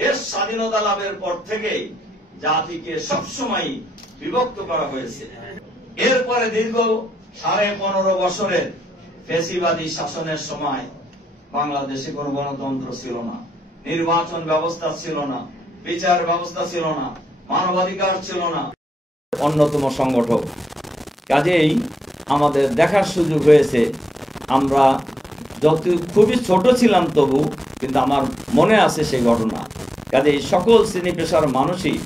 দেশ স্বাধীনতা লাভের পর থেকে জাতিকে সবসময় বিভক্ত করা হয়েছে। এরপরে দীর্ঘ 15.5 বছরের ফ্যাসিবাদী শাসনের সময় বাংলাদেশে কোনো গণতন্ত্র ছিল না, নির্বাচন ব্যবস্থা ছিল না, বিচার ব্যবস্থা ছিল না, মানবাধিকার ছিল না। অন্যতম সংগঠক, কাজেই আমাদের দেখার সুযোগ হয়েছে। আমরা যত খুবই ছোট ছিলাম তবু কিন্তু আমার মনে আছে সেই ঘটনা। কাজেই সকল শ্রেণী পেশার মানুষই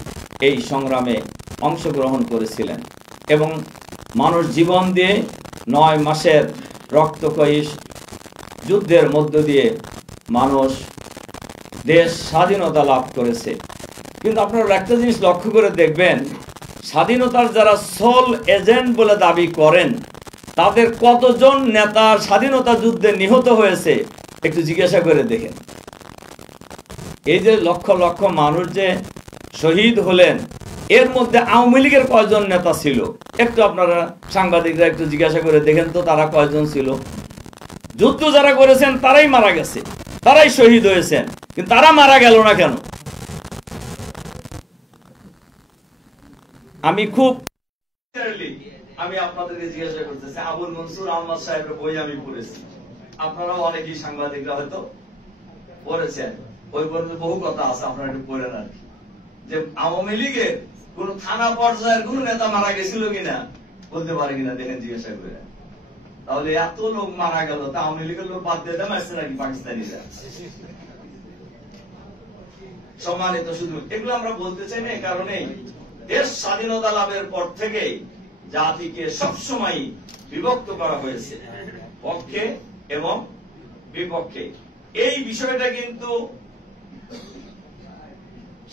এই সংগ্রামে অংশগ্রহণ করেছিলেন এবং মানুষ জীবন দিয়ে 9 মাসের রক্তক্ষয়ী যুদ্ধের মধ্য দিয়ে মানুষ দেশ স্বাধীনতা লাভ করেছে। কিন্তু আপনারা একটা জিনিস লক্ষ্য করে দেখবেন, স্বাধীনতার যারা সোল এজেন্ট বলে দাবি করেন তাদের কতজন নেতা স্বাধীনতা যুদ্ধে নিহত হয়েছে একটু জিজ্ঞাসা করে দেখেন। এই যে লক্ষ লক্ষ মানুষ যে শহীদ হলেন, এর মধ্যে আওয়ামী লীগের কয়জন নেতা ছিল একটু আপনারা সাংবাদিকরা একটু জিজ্ঞাসা করে দেখেন তো, তারা কয়জন ছিল? যুদ্ধ যারা করেছেন তারাই মারা গেছে, তারাই শহীদ হয়েছেন, কিন্তু তারা মারা গেল না কেন? আমি আপনাদেরকে জিজ্ঞাসা করতেছি, আবুল মনসুর আহমদ সাহেবের বই আমি পড়েছি, আপনারাও অনেকেই সাংবাদিকরা হয়তো পড়েছেন। ওই পর্যন্ত বহু কথা আছে, আপনারা একটু পড়েন আর কি, যে আওয়ামী লীগের কোন থানা পর্যায়ের কোন নেতা মারা গেছিল কিনা বলতে পারে কিনা দেখেন, জিজ্ঞাসা করে। তাহলে এত লোক মারা গেল, তা আওয়ামী লীগের লোক বাদ দিয়ে দেন আসছে নাকি পাকিস্তানিরা? সম্মানিত, শুধু এগুলো আমরা বলতে চাই না, কারণে দেশ স্বাধীনতা লাভের পর থেকে জাতিকে সবসময় বিভক্ত করা হয়েছে, পক্ষে এবং বিপক্ষে। এই বিষয়টা কিন্তু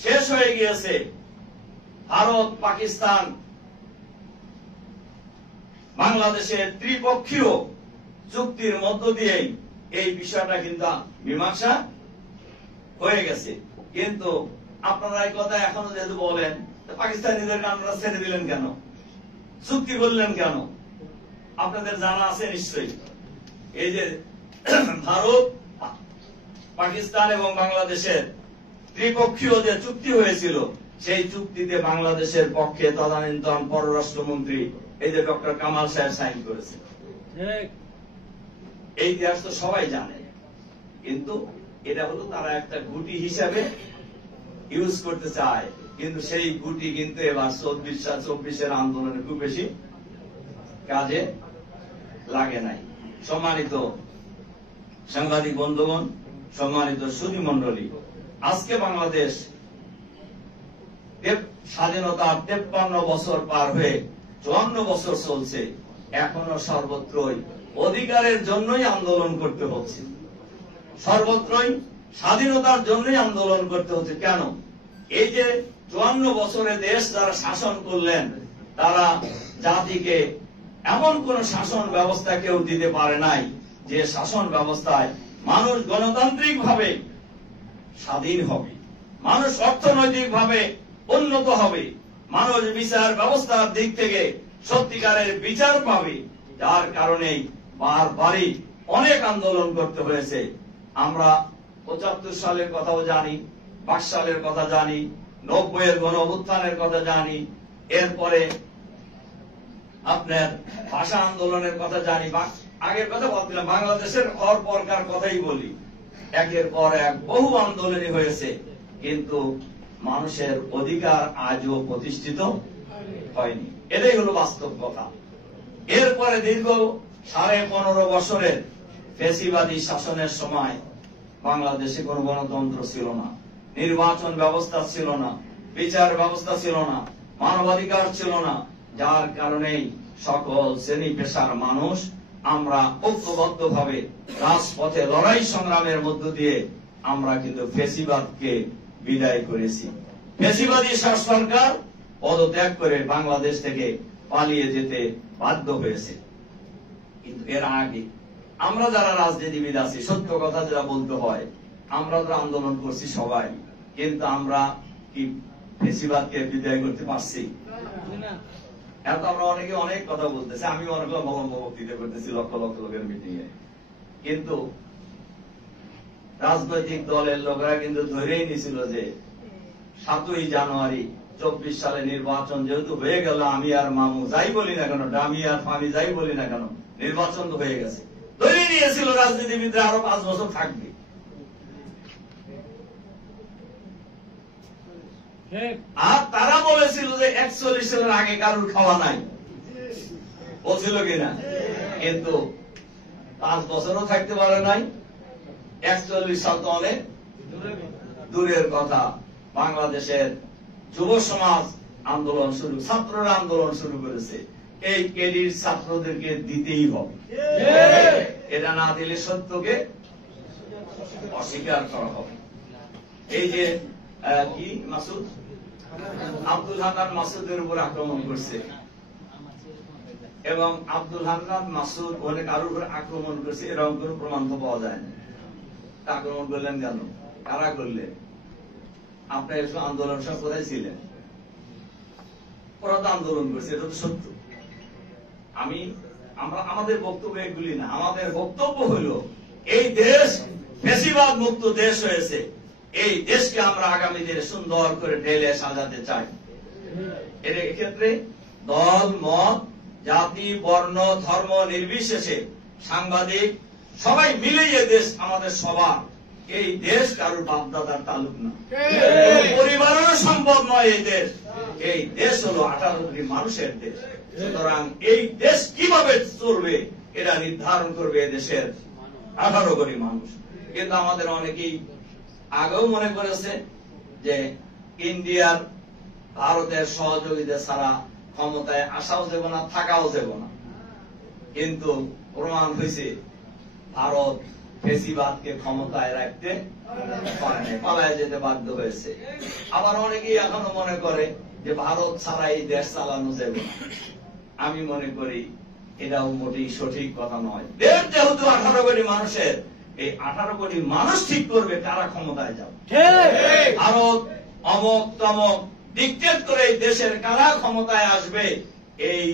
শেষ হয়ে গিয়েছে ভারত, পাকিস্তান, বাংলাদেশের ত্রিপক্ষীয় চুক্তির মধ্য দিয়ে এই বিষয়টা কিন্তু মীমাংসা হয়ে গেছে। কিন্তু আপনারা এই কথা এখনো যেহেতু বলেন, পাকিস্তানিদেরকে আপনারা ছেড়ে দিলেন কেন, চুক্তি করলেন কেন? আপনাদের জানা আছে নিশ্চয়ই, এই যে ভারত, পাকিস্তান এবং বাংলাদেশের ত্রিপক্ষীয় যে চুক্তি হয়েছিল, সেই চুক্তিতে বাংলাদেশের পক্ষে তদানীন্তন পররাষ্ট্রমন্ত্রী এই যে ডক্টর কামাল সাহেব সাইন করেছে। এই ইতিহাস তো সবাই জানে, কিন্তু এটা হলো তারা একটা গুটি হিসাবে ইউজ করতে চায়, কিন্তু সেই গুটি কিন্তু এবার 24-এর আন্দোলনে খুব বেশি কাজে লাগে নাই। সম্মানিত সাংবাদিক বন্ধুগণ, সম্মানিত সুধী মন্ডলী, আজকে বাংলাদেশ স্বাধীনতার 53 বছর পার হয়ে 54 বছর চলছে, এখনো সর্বত্রই অধিকারের জন্যই আন্দোলন করতে হচ্ছে, সর্বত্রই স্বাধীনতার জন্যই আন্দোলন করতে হচ্ছে। কেন? এই যে 54 বছরে দেশ যারা শাসন করলেন, তারা জাতিকে এমন কোন শাসন ব্যবস্থা কেউ দিতে পারে নাই যে শাসন ব্যবস্থায় মানুষ গণতান্ত্রিক ভাবে স্বাধীন হবে, মানুষ অর্থনৈতিক ভাবে উন্নত হবে, মানুষ বিচার ব্যবস্থার দিক থেকে সত্যিকারের বিচার পাবে। যার কারণে বারবারই অনেক আন্দোলন করতে হয়েছে। আমরা 75 সালের কথাও জানি, 5 সালের কথা জানি, 90-এর গণ অভ্যুত্থানের কথা জানি, এরপরে আপনার ভাষা আন্দোলনের কথা জানি। আগের কথা বলছিলাম, বাংলাদেশের হর পরকার কথাই বলি, একের পর এক বহু আন্দোলনই হয়েছে, কিন্তু মানুষের অধিকার আজও প্রতিষ্ঠিত হয়নি। এটাই হলো বাস্তব কথা। এরপরে দীর্ঘ 15.5 বছরের ফ্যাসিবাদী শাসনের সময় বাংলাদেশে কোনো গণতন্ত্র ছিল না, নির্বাচন ব্যবস্থা ছিল না, বিচার ব্যবস্থা ছিল না, মানবাধিকার ছিল না। যার কারণেই সকল শ্রেণী পেশার মানুষ আমরা ঐক্যবদ্ধ ভাবে রাজপথে লড়াই সংগ্রামের মধ্য দিয়ে আমরা কিন্তু ফ্যাসিবাদকে বিদায় করেছি। ফ্যাসিবাদী সরকার পদত্যাগ করে বাংলাদেশ থেকে পালিয়ে যেতে বাধ্য হয়েছে। কিন্তু এর আগে আমরা যারা রাজনীতিবিদ আছি, সত্য কথা যারা বলতে হয়, আমরা তো আন্দোলন করছি সবাই, কিন্তু আমরা কি ফ্যাসিবাদকে বিদায় করতে পারছি? এখন আমরা অনেকে অনেক কথা বলতেছি, আমি অনেকগুলো বক্তৃতা করতেছি লক্ষ লক্ষ লোকের মিটিং এ, কিন্তু রাজনৈতিক দলের লোকেরা কিন্তু ধরেই নিছিল যে 7ই জানুয়ারি 24 সালে নির্বাচন যেহেতু হয়ে গেল, আমি আর মামু যাই বলি না কেন, ডামি আর ফামি যাই বলি না কেন, নির্বাচন তো হয়ে গেছে, ধরেই নিয়েছিল রাজনীতিবিদরা আরো 5 বছর থাকবে। আর তারা বলেছিল যে 41 সালের আগে কারুর খাওয়া নাই, বলছিল কিনা? কিন্তু 5 বছরও থাকতে পারে নাই। 41 সাল তো অনেক দূরের কথা। বাংলাদেশের যুব সমাজ আন্দোলন শুরু, ছাত্ররা আন্দোলন শুরু করেছে, এই ক্রেডিট ছাত্রদেরকে দিতেই হবে। এটা না দিলে সত্যকে অস্বীকার করা হবে। এই যে কি মাসুদ, আব্দুল হান্নান মাসুদের উপর আক্রমণ করছে, এবং আব্দুল হান্নান মাসুদ অনেক কারোর উপর আক্রমণ করছে, এরকম কোন প্রমাণ তো পাওয়া যায় না। আক্রমণ করলেন কেন? কারা করলেন? আপনার আন্দোলন সব কোথায় ছিলেন? ওরা তো আন্দোলন করছে, এটা তো সত্য। আমরা আমাদের বক্তব্য এগুলি না, আমাদের বক্তব্য হলো এই দেশ ফ্যাসিবাদ মুক্ত দেশ হয়েছে, এই দেশকে আমরা আগামী দিনে সুন্দর করে ঢেলে সাজাতে চাই। এর ক্ষেত্রে দল মত জাতি বর্ণ ধর্ম নির্বিশেষে সাংবাদিক সবাই মিলে এই দেশ আমাদের সবার। এই দেশ কারোর বাপদাদার তালুক না, পরিবারের সম্পদ নয়। এই দেশ হলো 18 কোটি মানুষের দেশ। সুতরাং এই দেশ কিভাবে চলবে এটা নির্ধারণ করবে দেশের 18 কোটি মানুষ। কিন্তু আমাদের অনেকেই আগেও মনে করেছে যে ইন্ডিয়ার ভারতের সহযোগিতা ছাড়া ক্ষমতায় আসাও যাব না, থাকাও যাব না। কিন্তু প্রমাণ হয়েছে ভারত ফেসিবাদকে ক্ষমতায় রাখতে পারে না, পালায় যেতে বাধ্য হয়েছে। আবার অনেকেই এখনো মনে করে যে ভারত ছাড়া এই দেশ চালানো যাবে না। আমি মনে করি এটাও মোটেই সঠিক কথা নয়। দেশ যেহেতু 18 কোটি মানুষের, এই 18 কোটি মানুষ ঠিক করবে কারা ক্ষমতায় যাবে। ভারত অমক তমক ডিক্টেট করে দেশের কারা ক্ষমতায় আসবে, এই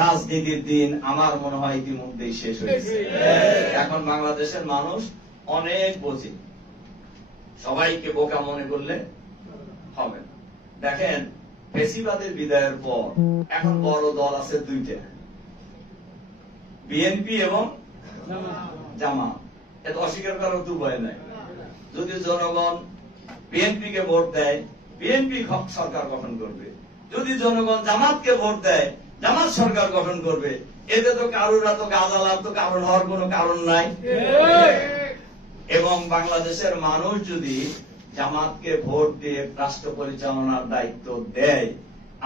রাজনীতির দিন আমার মনে হয় ইতিমধ্যেই শেষ হয়েছে। এখন বাংলাদেশের মানুষ অনেক বোঝে, সবাইকে বোকা মনে করলে হবে না। দেখেন, ফেসিবাদের বিদায়ের পর এখন বড় দল আছে 2টা, বিএনপি এবং জামাত। এটা অস্বীকার করার তো উপায় নাই। যদি জনগণ বিএনপি কে ভোট দেয়, বিএনপি সরকার গঠন করবে। যদি জনগণ জামাতকে ভোট দেয়, জামাত সরকার গঠন করবে। এতে তো কারোর তো গাজালার তো কারণ হওয়ার কোন কারণ নাই। এবং বাংলাদেশের মানুষ যদি জামাতকে ভোট দিয়ে রাষ্ট্র পরিচালনার দায়িত্ব দেয়,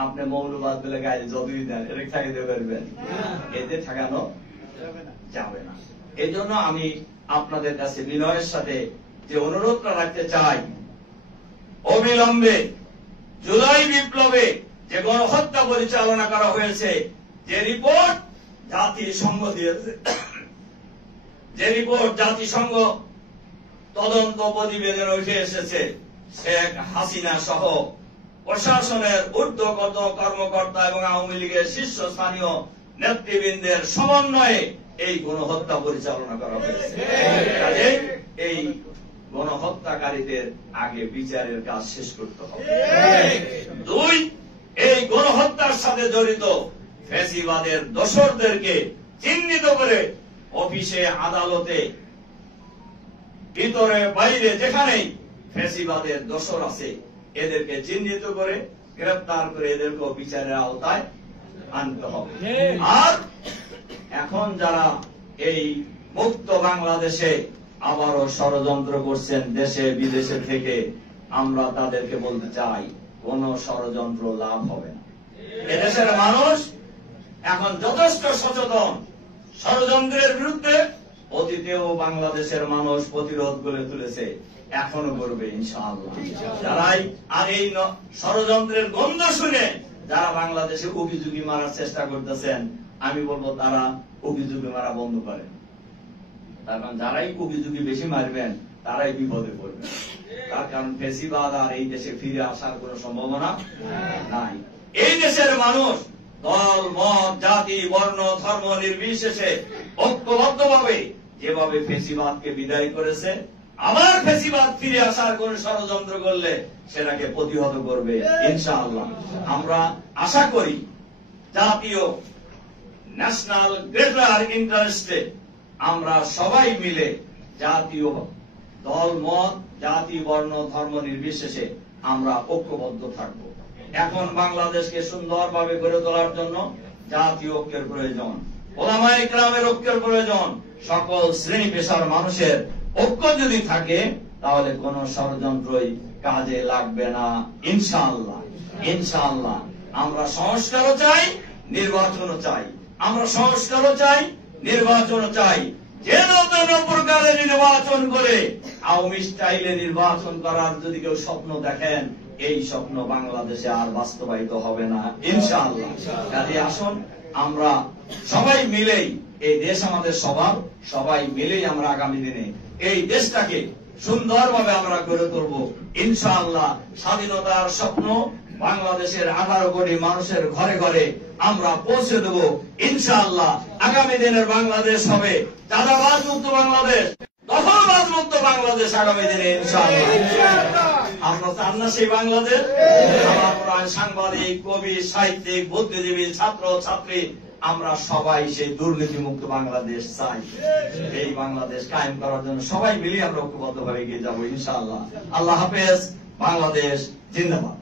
আপনি মৌলবাদ বলে গায়ে যতই দেন, এটা ঠেকাতে পারবেন? এতে ঠেকানো যাবে না। এই জন্য আমি আপনাদের কাছে বিনয়ের সাথে যে অনুরোধটা রাখতে চাই, অবিলম্বে জুলাই বিপ্লবে যে গণহত্যা পরিচালনা করা হয়েছে, যে রিপোর্ট জাতিসংঘ দিয়েছে, যে রিপোর্ট জাতিসংঘ তদন্ত প্রতিবেদনে উঠে এসেছে, শেখ হাসিনা সহ প্রশাসনের ঊর্ধ্বতন কর্মকর্তা এবং আওয়ামী লীগের শীর্ষস্থানীয় নেতৃবৃন্দের সমন্বয়ে এই গণহত্যা পরিচালনা করা হয়েছে। কাজেই এই গণহত্যাকারীদের আগে বিচারের কাজ শেষ করতে হবে। 2, এই গণহত্যার সাথে জড়িত ফ্যাসিবাদের দোসরদেরকে চিহ্নিত করে অফিসে আদালতে ভিতরে বাইরে যেখানেই ফ্যাসিবাদের দোসর আছে এদেরকে চিহ্নিত করে গ্রেফতার করে এদেরকে বিচারের আওতায় আনতে হবে। আর এখন যারা এই মুক্ত বাংলাদেশে আবারও ষড়যন্ত্র করছেন দেশে বিদেশে থেকে, আমরা তাদেরকে বলতে চাই কোন ষড়যন্ত্র লাভ হবে না। এদেশের মানুষ এখন যথেষ্ট সচেতন ষড়যন্ত্রের বিরুদ্ধে। অতীতেও বাংলাদেশের মানুষ প্রতিরোধ গড়ে তুলেছে, এখনো করবে ইনশাআল্লাহ। যারাই আর এই ষড়যন্ত্রের গন্ধ শুনে যারা বাংলাদেশে উকিঝুঁকি মারার চেষ্টা করতেছেন, আমি বলবো তারা উকিঝুঁকি মারা বন্ধ করেন। তার কারণ যারাই উকিঝুঁকি বেশি মারবেন তারাই বিপদে পড়বেন। তার কারণ ফেসিবাদ আর এই দেশে ফিরে আসার কোন সম্ভাবনা নাই। এই দেশের মানুষ দল মত জাতি বর্ণ ধর্ম নির্বিশেষে ঐক্যবদ্ধভাবে যেভাবে ফেসিবাদকে বিদায় করেছে, আবার ফেসিবাদ ফিরে আসার কোন ষড়যন্ত্র করলে সেটাকে প্রতিহত করবে ইনশাআল্লাহ। আমরা আশা করি জাতীয় ন্যাশনাল গ্রেটার ইন্টারেস্টে আমরা সবাই মিলে জাতীয় দল মত জাতি বর্ণ ধর্ম নির্বিশেষে আমরা ঐক্যবদ্ধ থাকব। এখন বাংলাদেশকে সুন্দরভাবে গড়ে তোলার জন্য জাতীয় ঐক্যের প্রয়োজন, ওলামায়ে কেরামের ঐক্যের প্রয়োজন, সকল শ্রেণী পেশার মানুষের ঐক্য যদি থাকে তাহলে কোন ষড়যন্ত্রই কাজে লাগবে না ইনশাআল্লাহ। ইনশাআল্লাহ আমরা সংস্কারও চাই, নির্বাচনও চাই। আমরা সংস্কারও চাই, নির্বাচনও চাই। যেন তেন প্রকারে নির্বাচন করে আওয়ামী স্টাইলে নির্বাচন করার যদি কেউ স্বপ্ন দেখেন, এই স্বপ্ন বাংলাদেশে আর বাস্তবায়িত হবে না ইনশাআল্লাহ। কাজে আসুন আমরা সবাই মিলেই, এই দেশ আমাদের সবার, সবাই মিলেই আমরা আগামী দিনে এই দেশটাকে সুন্দরভাবে আমরা গড়ে তুলব ইনশাআল্লাহ। স্বাধীনতার স্বপ্ন বাংলাদেশের 18 কোটি মানুষের ঘরে ঘরে আমরা পৌঁছে দেব ইনশাআল্লাহ। আগামী দিনের বাংলাদেশ হবে চাঁদাবাজ মুক্ত বাংলাদেশ, দখলবাজ মুক্ত বাংলাদেশ আগামী দিনে ইনশাআল্লাহ। আমরা চান না সেই বাংলাদেশ? আমার সাংবাদিক, কবি, সাহিত্যিক, বুদ্ধিজীবী, ছাত্র ছাত্রী আমরা সবাই সেই দুর্নীতি মুক্ত বাংলাদেশ চাই। এই বাংলাদেশ কায়েম করার জন্য সবাই মিলে আমরা ঐক্যবদ্ধভাবে এগিয়ে যাবো ইনশাআল্লাহ। আল্লাহ হাফেজ। বাংলাদেশ জিন্দাবাদ।